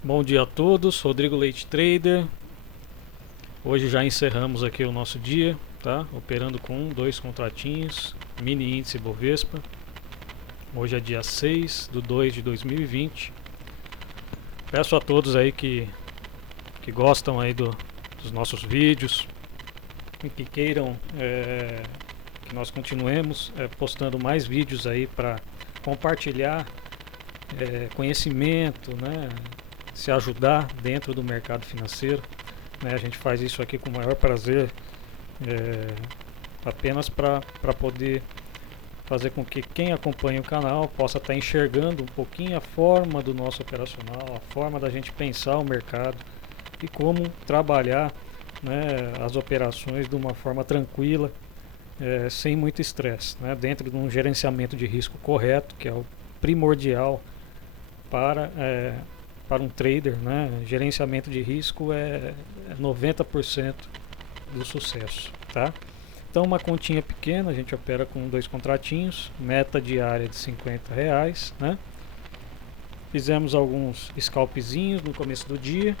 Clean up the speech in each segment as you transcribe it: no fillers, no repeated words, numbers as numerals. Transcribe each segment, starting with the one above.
Bom dia a todos, Rodrigo Leite Trader. Hoje já encerramos aqui o nosso dia, tá? Operando com dois contratinhos, mini índice Bovespa. Hoje é dia 6 de 2 de 2020. Peço a todos aí que gostam aí dos nossos vídeos e que queiram que nós continuemos postando mais vídeos aí para compartilhar conhecimento, né? Se ajudar dentro do mercado financeiro, né? A gente faz isso aqui com o maior prazer, apenas para poder fazer com que quem acompanha o canal possa estar enxergando um pouquinho a forma do nosso operacional, a forma da gente pensar o mercado e como trabalhar, né, as operações de uma forma tranquila, sem muito estresse, né, dentro de um gerenciamento de risco correto, que é o primordial para para um trader, né? Gerenciamento de risco é 90% do sucesso, tá? Então uma continha pequena, a gente opera com dois contratinhos, meta diária de R$ 50, né? Fizemos alguns scalpzinhos no começo do dia,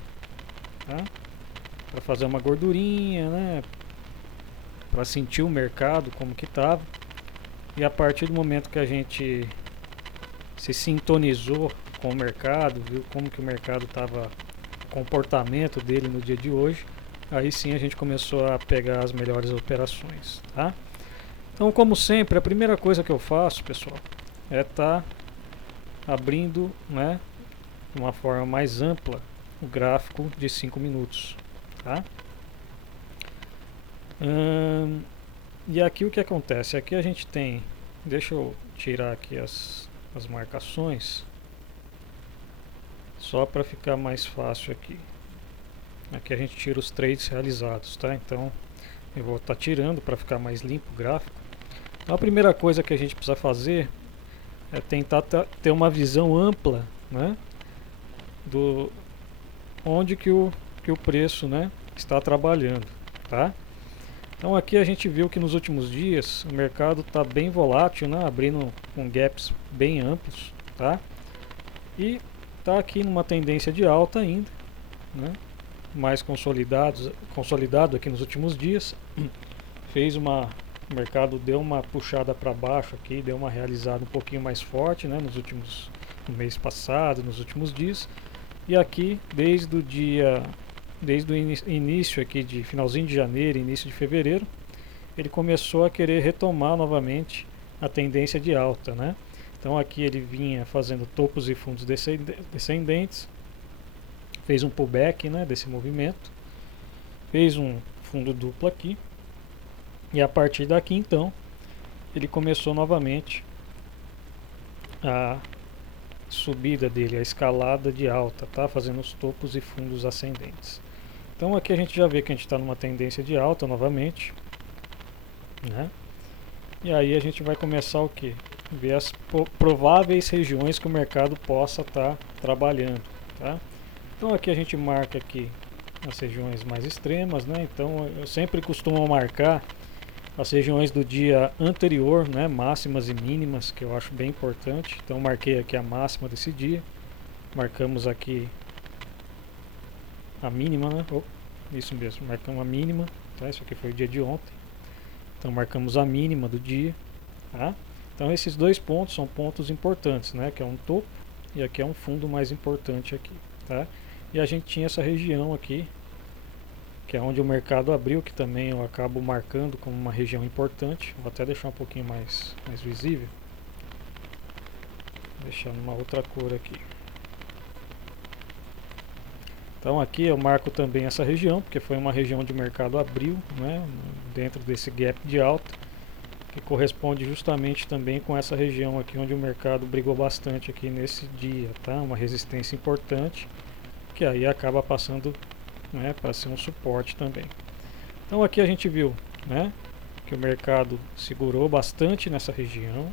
tá? Para fazer uma gordurinha, né? Para sentir o mercado como que estava. E a partir do momento que a gente se sintonizou com o mercado, viu como que o mercado estava, comportamento dele no dia de hoje, aí sim a gente começou a pegar as melhores operações, tá? Então, como sempre, a primeira coisa que eu faço, pessoal, é estar abrindo, né, de uma forma mais ampla o gráfico de 5 minutos, tá? E aqui o que acontece? Aqui a gente tem, deixa eu tirar aqui as marcações, só para ficar mais fácil aqui. Aqui a gente tira os trades realizados, tá? Então eu vou estar tirando para ficar mais limpo o gráfico. Então a primeira coisa que a gente precisa fazer é tentar ter uma visão ampla, né, do onde que o preço, né, está trabalhando, tá? Então aqui a gente viu que nos últimos dias o mercado está bem volátil, né, abrindo com gaps bem amplos, tá? E está aqui numa tendência de alta ainda, né? Mais consolidado aqui nos últimos dias. Fez o mercado deu uma puxada para baixo aqui, deu uma realizada um pouquinho mais forte, né, no mês passado, nos últimos dias. E aqui desde o início aqui de finalzinho de janeiro, início de fevereiro, ele começou a querer retomar novamente a tendência de alta, né? Então aqui ele vinha fazendo topos e fundos descendentes, fez um pullback, né, desse movimento, fez um fundo duplo aqui, e a partir daqui então ele começou novamente a subida dele, a escalada de alta, tá? Fazendo os topos e fundos ascendentes. Então aqui a gente já vê que a gente está numa tendência de alta novamente, né? E aí a gente vai começar o que? Ver as prováveis regiões que o mercado possa estar trabalhando, tá? Então aqui a gente marca aqui as regiões mais extremas, né? Então eu sempre costumo marcar as regiões do dia anterior, né? Máximas e mínimas, que eu acho bem importante. Então marquei aqui a máxima desse dia, marcamos aqui a mínima, né? Isso mesmo, marcamos a mínima, tá? Isso aqui foi o dia de ontem. Então marcamos a mínima do dia, tá? Então esses dois pontos são pontos importantes, né? Que é um topo e aqui é um fundo mais importante aqui, tá? E a gente tinha essa região aqui, que é onde o mercado abriu, que também eu acabo marcando como uma região importante. Vou até deixar um pouquinho mais visível. Vou deixar numa outra cor aqui. Então aqui eu marco também essa região, porque foi uma região onde o mercado abriu, né, dentro desse gap de alta, que corresponde justamente também com essa região aqui onde o mercado brigou bastante aqui nesse dia, tá? Uma resistência importante, que aí acaba passando, né, para ser um suporte também. Então aqui a gente viu, né, que o mercado segurou bastante nessa região,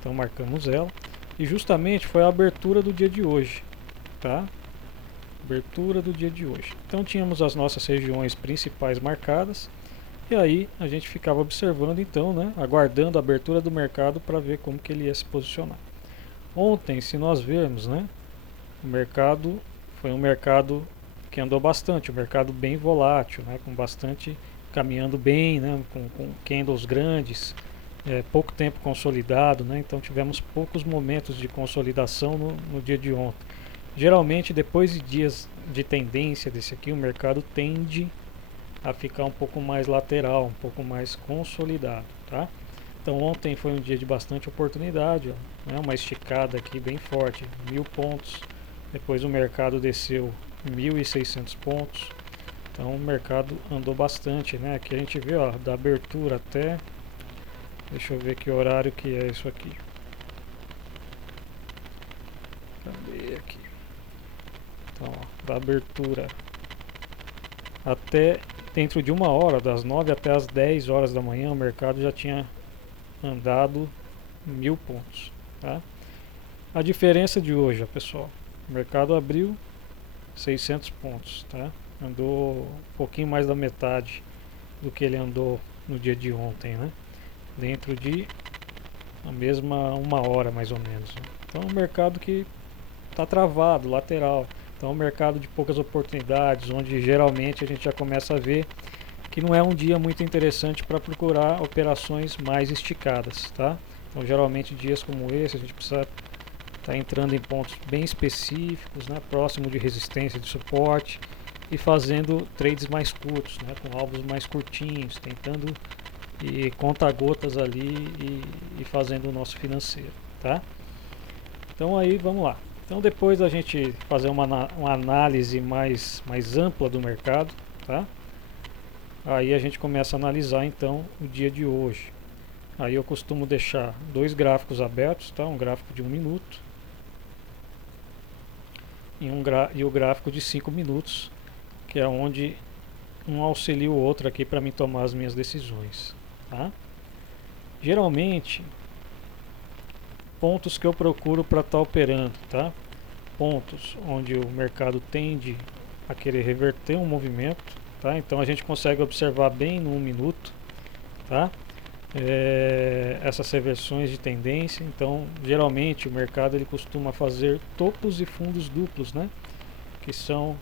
então marcamos ela, e justamente foi a abertura do dia de hoje, tá? Abertura do dia de hoje. Então tínhamos as nossas regiões principais marcadas, e aí a gente ficava observando então, né, aguardando a abertura do mercado para ver como que ele ia se posicionar. Ontem, se nós vermos, né, o mercado foi um mercado que andou bastante, um mercado bem volátil, né, com bastante caminhando bem, né, com candles grandes, pouco tempo consolidado, né, então tivemos poucos momentos de consolidação no dia de ontem. Geralmente, depois de dias de tendência desse aqui, o mercado tende a ficar um pouco mais lateral, um pouco mais consolidado, tá? Então ontem foi um dia de bastante oportunidade, ó, né? Uma esticada aqui bem forte, 1.000 pontos. Depois o mercado desceu 1.600 pontos. Então o mercado andou bastante, né? Aqui a gente vê, ó, da abertura até, deixa eu ver que horário que é isso aqui. Cadê aqui? Então, ó, da abertura até dentro de uma hora, das 9 até as 10 horas da manhã, o mercado já tinha andado 1.000 pontos, tá? A diferença de hoje, ó, pessoal, o mercado abriu 600 pontos, tá? Andou um pouquinho mais da metade do que ele andou no dia de ontem, né? Dentro de a mesma uma hora mais ou menos, né? Então é um mercado que está travado, lateral. Então é um mercado de poucas oportunidades, onde geralmente a gente já começa a ver que não é um dia muito interessante para procurar operações mais esticadas, tá? Então geralmente dias como esse a gente precisa estar entrando em pontos bem específicos, né, próximo de resistência, de suporte, e fazendo trades mais curtos, né, com alvos mais curtinhos, tentando e conta-gotas ali e fazendo o nosso financeiro, tá? Então aí vamos lá. Então depois da gente fazer uma análise mais ampla do mercado, tá? Aí a gente começa a analisar então o dia de hoje. Aí eu costumo deixar dois gráficos abertos, tá? Um gráfico de 1 minuto e o gráfico de 5 minutos, que é onde um auxilia o outro aqui para mim tomar as minhas decisões, tá? Geralmente, pontos que eu procuro para estar operando, tá? Pontos onde o mercado tende a querer reverter um movimento, tá? Então a gente consegue observar bem no 1 minuto, tá? Essas reversões de tendência. Então geralmente o mercado ele costuma fazer topos e fundos duplos, né? Que são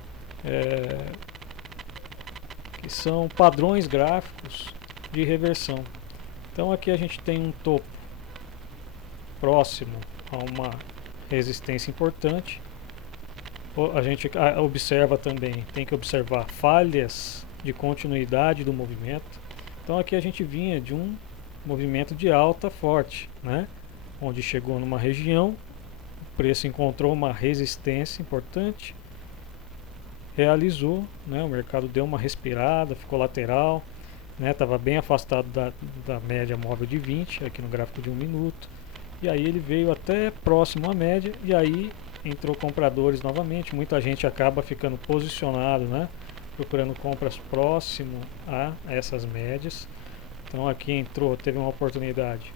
padrões gráficos de reversão. Então aqui a gente tem um topo próximo a uma resistência importante. A gente observa também, tem que observar falhas de continuidade do movimento. Então aqui a gente vinha de um movimento de alta forte, né? Onde chegou numa região, o preço encontrou uma resistência importante, realizou, né? O mercado deu uma respirada, ficou lateral, né? Estava bem afastado da média móvel de 20, aqui no gráfico de 1 minuto, e aí ele veio até próximo à média, e aí entrou compradores novamente. Muita gente acaba ficando posicionado, né? Procurando compras próximo a essas médias. Então aqui entrou, teve uma oportunidade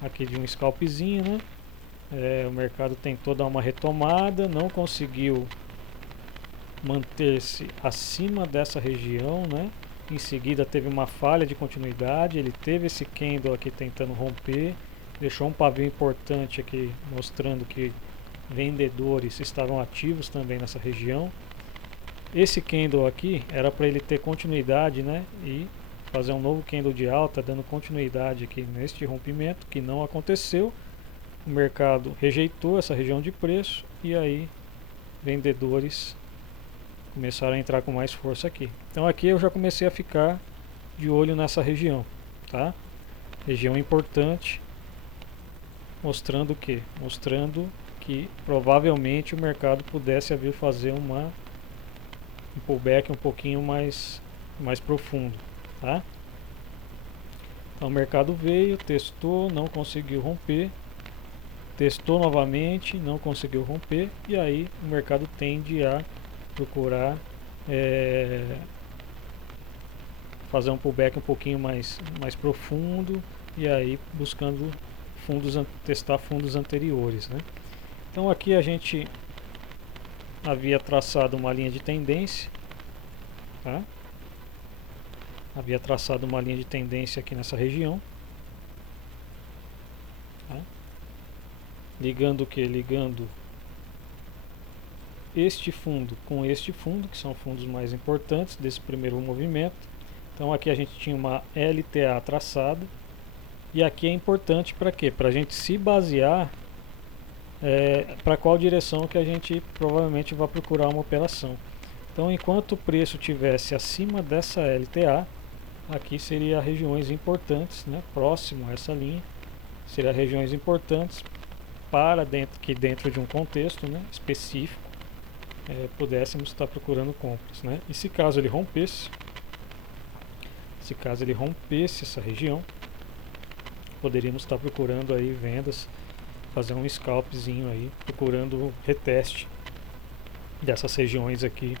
aqui de um scalpzinho, né? O mercado tentou dar uma retomada, não conseguiu manter-se acima dessa região, né? Em seguida teve uma falha de continuidade, ele teve esse candle aqui tentando romper, deixou um pavio importante aqui mostrando que vendedores estavam ativos também nessa região. Esse candle aqui era para ele ter continuidade, né? E fazer um novo candle de alta, dando continuidade aqui neste rompimento, que não aconteceu. O mercado rejeitou essa região de preço e aí vendedores começaram a entrar com mais força aqui. Então aqui eu já comecei a ficar de olho nessa região, tá? Região importante, mostrando o quê? Mostrando que provavelmente o mercado pudesse vir fazer um pullback um pouquinho mais profundo, tá? Então o mercado veio, testou, não conseguiu romper, testou novamente, não conseguiu romper, e aí o mercado tende a procurar fazer um pullback um pouquinho mais profundo, e aí buscando testar fundos anteriores, né? Então aqui a gente havia traçado uma linha de tendência, tá? Havia traçado uma linha de tendência aqui nessa região, tá? Ligando o que? Ligando este fundo com este fundo, que são fundos mais importantes desse primeiro movimento. Então aqui a gente tinha uma LTA traçada, e aqui é importante para quê? Para a gente se basear para qual direção que a gente provavelmente vai procurar uma operação. Então enquanto o preço estivesse acima dessa LTA, aqui seria regiões importantes, né, próximo a essa linha, seria regiões importantes para dentro de um contexto, né, específico, pudéssemos estar procurando compras, né? E se caso ele rompesse essa região, poderíamos estar procurando aí vendas, fazer um scalpzinho aí, procurando reteste dessas regiões aqui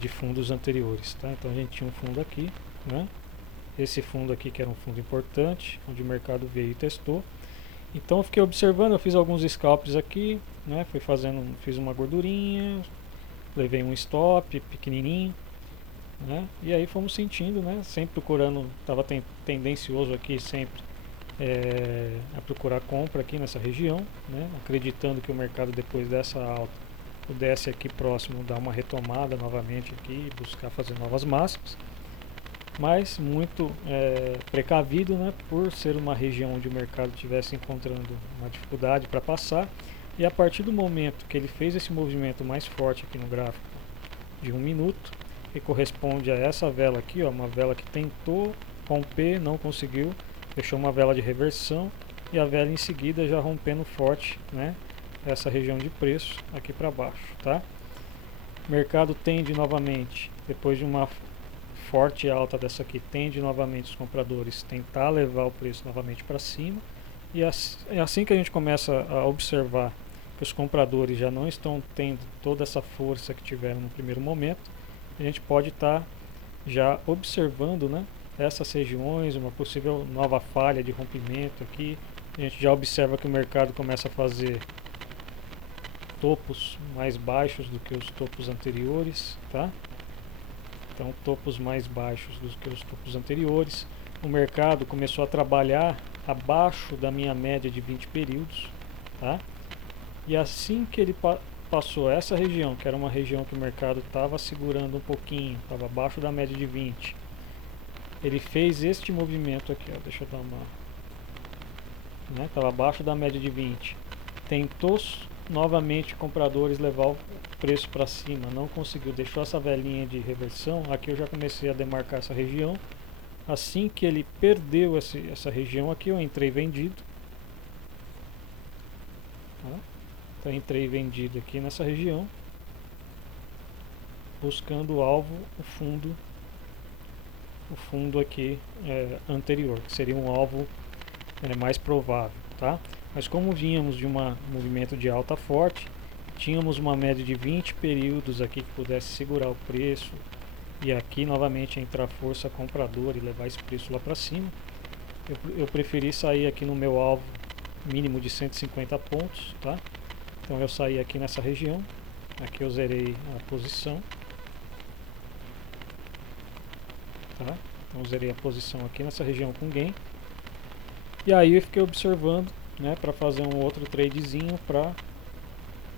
de fundos anteriores, tá? Então a gente tinha um fundo aqui, né? Esse fundo aqui que era um fundo importante, onde o mercado veio e testou. Então eu fiquei observando, eu fiz alguns scalps aqui, né? Fiz uma gordurinha, levei um stop pequenininho, né? E aí fomos sentindo, né? Sempre procurando, estava tendencioso aqui sempre a procurar compra aqui nessa região, né? Acreditando que o mercado depois dessa alta pudesse aqui próximo dar uma retomada novamente aqui, buscar fazer novas máximas, mas muito precavido, né? Por ser uma região onde o mercado estivesse encontrando uma dificuldade para passar. E a partir do momento que ele fez esse movimento mais forte aqui no gráfico de 1 minuto, que corresponde a essa vela aqui, ó, uma vela que tentou romper, não conseguiu, fechou uma vela de reversão, e a vela em seguida já rompendo forte, né, essa região de preço aqui para baixo, tá? O mercado tende novamente, depois de uma forte alta dessa aqui, tende novamente os compradores tentar levar o preço novamente para cima, e é assim que a gente começa a observar que os compradores já não estão tendo toda essa força que tiveram no primeiro momento. A gente pode estar já observando, né, essas regiões, uma possível nova falha de rompimento aqui. A gente já observa que o mercado começa a fazer topos mais baixos do que os topos anteriores, tá? Então topos mais baixos do que os topos anteriores. O mercado começou a trabalhar abaixo da minha média de 20 períodos, tá? E assim que ele passou essa região, que era uma região que o mercado estava segurando um pouquinho, estava abaixo da média de 20, ele fez este movimento aqui, ó, deixa eu dar uma, né, estava abaixo da média de 20, tentou novamente compradores levar o preço para cima, não conseguiu, deixou essa velhinha de reversão. Aqui eu já comecei a demarcar essa região. Assim que ele perdeu essa região aqui, eu entrei vendido, tá? Então entrei vendido aqui nessa região, buscando o alvo, o fundo aqui anterior, que seria um alvo mais provável, tá? Mas como vínhamos de um movimento de alta forte, tínhamos uma média de 20 períodos aqui que pudesse segurar o preço, e aqui novamente entrar força compradora e levar esse preço lá para cima. Eu preferi sair aqui no meu alvo mínimo de 150 pontos, tá? Então eu saí aqui nessa região, aqui eu zerei a posição, tá? Então eu zerei a posição aqui nessa região com gain, e aí eu fiquei observando, né, para fazer um outro tradezinho para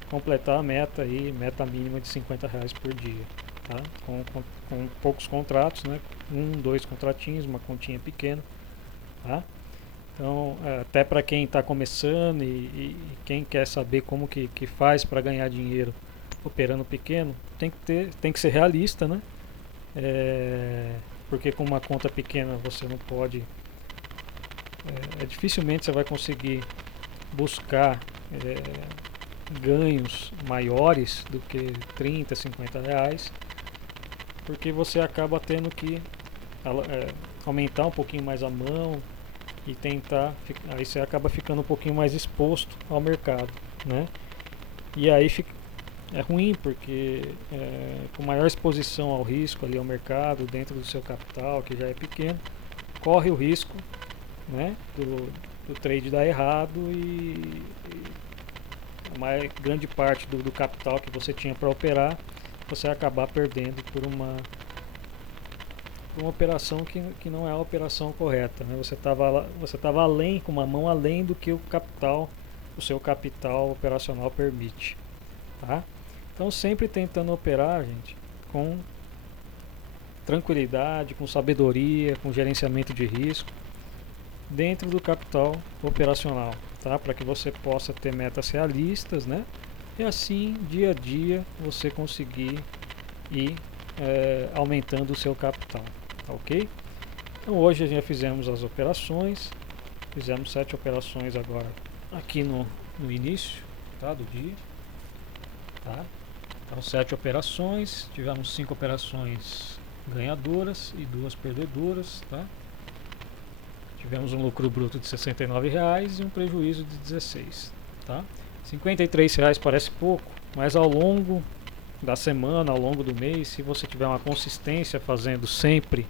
completar a meta aí, meta mínima de R$50 por dia, tá? Com poucos contratos, né? 2 contratinhos, uma continha pequena, tá? Então, até para quem está começando e quem quer saber como que faz para ganhar dinheiro operando pequeno, tem que ser realista, né? Porque com uma conta pequena você não pode, dificilmente você vai conseguir buscar ganhos maiores do que 30, 50 reais, porque você acaba tendo que aumentar um pouquinho mais a mão e tentar, aí você acaba ficando um pouquinho mais exposto ao mercado, né? E aí é ruim, porque com maior exposição ao risco ali ao mercado, dentro do seu capital, que já é pequeno, corre o risco, né, do trade dar errado, e a grande parte do capital que você tinha para operar, você acabar perdendo por uma operação que não é a operação correta, né? Você estava além, com uma mão além do que o seu capital operacional permite, tá? Então sempre tentando operar, gente, com tranquilidade, com sabedoria, com gerenciamento de risco, dentro do capital operacional, tá? Para que você possa ter metas realistas, né? E assim, dia a dia, você conseguir ir aumentando o seu capital, tá ok? Então hoje já fizemos as operações, fizemos 7 operações agora aqui no início, tá, do dia, tá? Então 7 operações, tivemos 5 operações ganhadoras e 2 perdedoras, tá? Tivemos um lucro bruto de R$ 69,00 e um prejuízo de 16, tá? R$ 53,00 parece pouco, mas ao longo da semana, ao longo do mês, se você tiver uma consistência fazendo sempre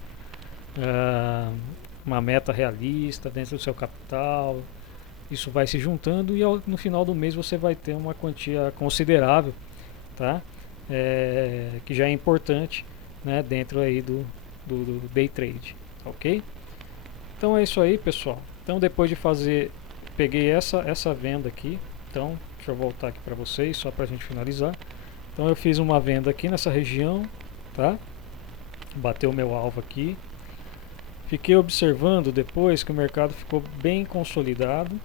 uma meta realista dentro do seu capital, isso vai se juntando e no final do mês você vai ter uma quantia considerável, tá? Que já é importante, né, dentro aí do day trade, ok? Então é isso aí, pessoal. Então depois de fazer, peguei essa venda aqui, então deixa eu voltar aqui para vocês só para a gente finalizar. Então eu fiz uma venda aqui nessa região, tá? Bateu o meu alvo aqui. Fiquei observando depois que o mercado ficou bem consolidado,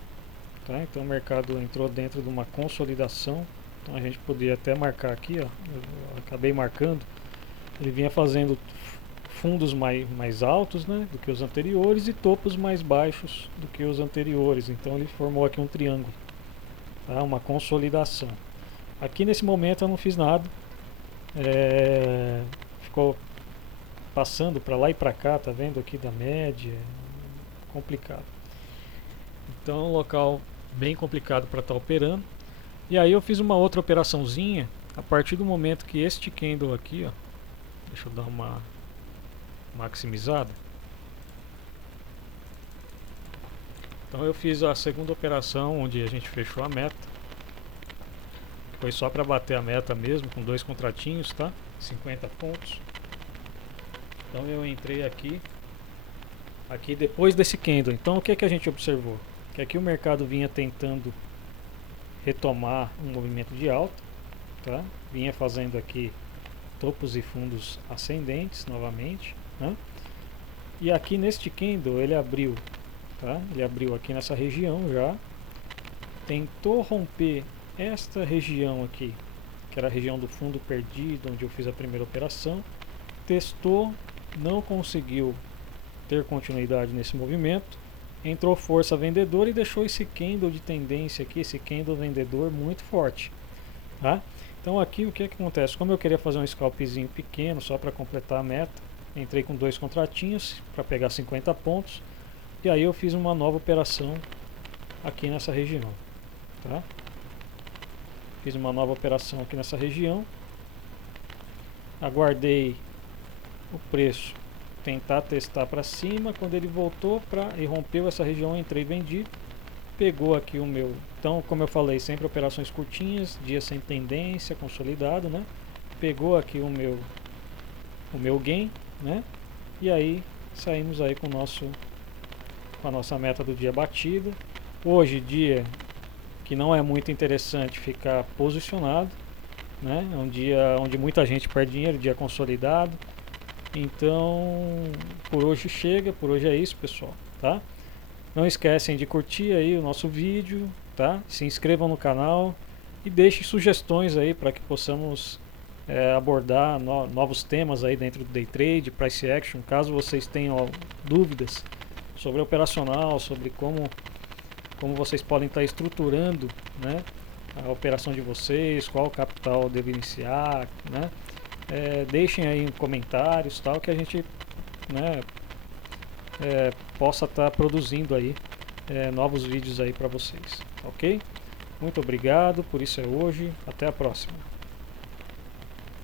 tá? Então o mercado entrou dentro de uma consolidação. Então a gente poderia até marcar aqui, ó. Eu acabei marcando. Ele vinha fazendo fundos mais altos, né, do que os anteriores e topos mais baixos do que os anteriores. Então ele formou aqui um triângulo, tá? Uma consolidação. Aqui nesse momento eu não fiz nada, ficou passando para lá e para cá, tá vendo aqui da média, complicado. Então local bem complicado para estar operando. E aí eu fiz uma outra operaçãozinha a partir do momento que este candle aqui, ó, deixa eu dar uma maximizada. Então eu fiz a segunda operação onde a gente fechou a meta. Foi só para bater a meta mesmo, com 2 contratinhos, tá? 50 pontos. Então eu entrei aqui depois desse candle. Então o que é que a gente observou? Que aqui o mercado vinha tentando retomar um movimento de alta, tá? Vinha fazendo aqui topos e fundos ascendentes novamente, né? E aqui neste candle ele abriu, tá? Ele abriu aqui nessa região já, tentou romper esta região aqui, que era a região do fundo perdido, onde eu fiz a primeira operação, testou, não conseguiu ter continuidade nesse movimento, entrou força vendedora e deixou esse candle de tendência aqui, esse candle vendedor muito forte, tá? Então aqui o que acontece? Como eu queria fazer um scalpzinho pequeno só para completar a meta, entrei com 2 contratinhos para pegar 50 pontos e aí eu fiz uma nova operação aqui nessa região, tá? Fiz uma nova operação aqui nessa região, aguardei o preço tentar testar para cima. Quando ele voltou e rompeu essa região, entrei e vendi. Pegou aqui o meu, então como eu falei, sempre operações curtinhas, dia sem tendência, consolidado, né? Pegou aqui o meu gain, né? E aí saímos aí com a nossa meta do dia batida. Hoje dia que não é muito interessante ficar posicionado, né? É um dia onde muita gente perde dinheiro, dia consolidado. Então por hoje chega, por hoje é isso, pessoal, tá? Não esquecem de curtir aí o nosso vídeo, tá? Se inscrevam no canal e deixem sugestões aí para que possamos abordar novos temas aí dentro do Day Trade, Price Action. Caso vocês tenham dúvidas sobre operacional, sobre como vocês podem estar estruturando, né, a operação de vocês, qual capital deve iniciar, né? Deixem aí comentários, tal, que a gente, né, possa estar produzindo aí novos vídeos aí para vocês, ok? Muito obrigado, por isso é hoje, até a próxima.